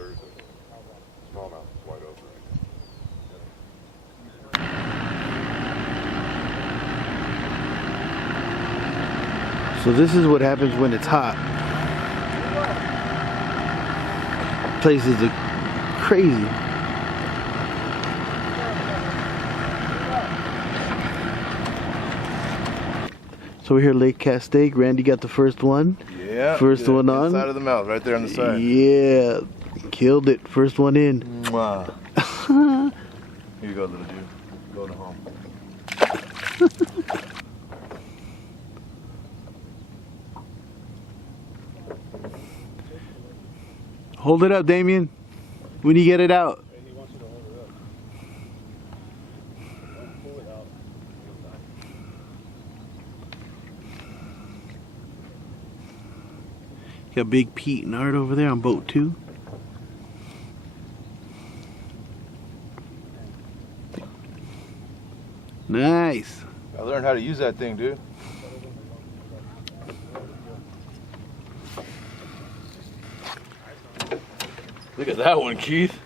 Thursday. Smallmouth is wide open. So this is what happens when it's hot. Places are crazy. So we're here at Lake Castaic. Randy got the first one. Yeah. First one on. Side of the mouth, right there on the side. Yeah. Killed it. First one in. Mwah. Here you go, little dude. Go to home. Hold it up, Damien. When you get it out. He wants you to hold it up. Pull it out. Got Big Pete and Art over there on boat 2. Nice. I learned how to use that thing, dude. Look at that one, Keith.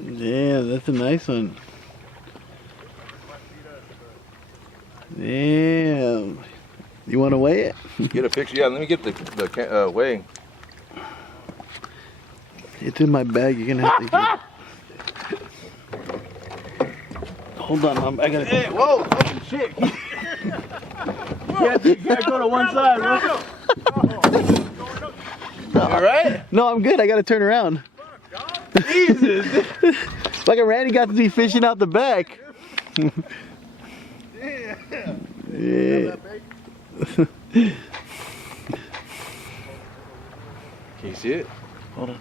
Yeah, that's a nice one. Damn. You want to weigh it? Get a picture. Yeah, let me get the weighing. It's in my bag. You're going to have to get... Hold on. I got to... Hey, whoa, fucking shit. You gotta go to one side, bro. All right? No, I'm good. I got to turn around. Jesus. Like a Randy got to be fishing out the back. Yeah. Yeah. Can you see it? Hold on.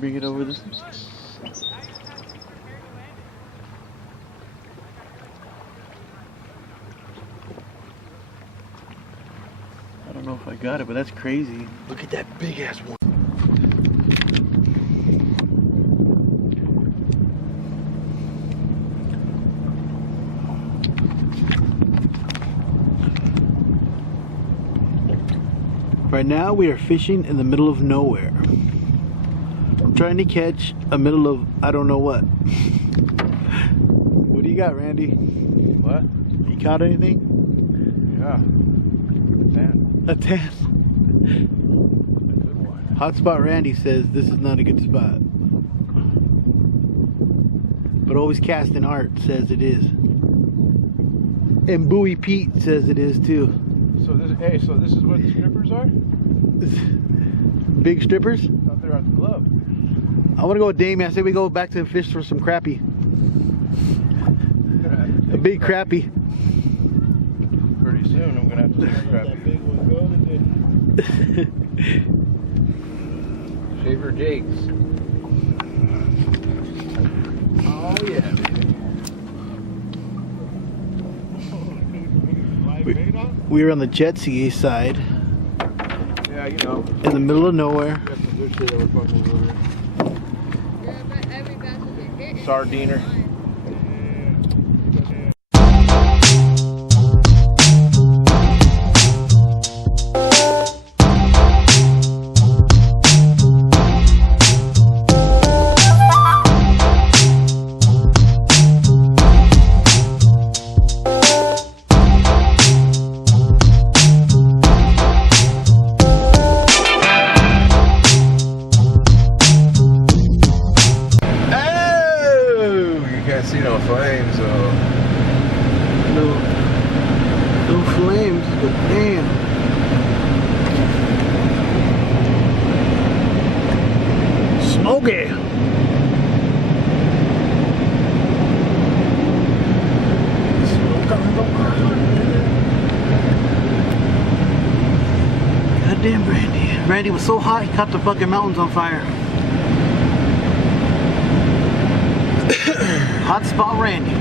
Bring it over this. I don't know if I got it, but that's crazy. Look at that big ass one. Right now we are fishing in the middle of nowhere. I'm trying to catch a middle of I don't know what. What do you got, Randy? What? You caught anything? Yeah. 10. A 10. A good one. Hotspot Randy says this is not a good spot. But Always Casting Art says it is. And Bowie Pete says it is too. So this is what the strippers are? Big strippers? Out there at the club. I want to go with Damien. I say we go back to the fish for some crappie. A big crappie. Pretty soon I'm gonna have to take a That crappie. big one go today. Shaver Jakes. Oh yeah, baby. We were on the Jet Ski side, Yeah, you know. in the middle of nowhere. Got some good shit that we're fucking over here. Sardiner. See no flames, so No flames, but damn. Smoky. Goddamn Randy. Randy was so hot he caught the fucking mountains on fire. Hotspot Randy.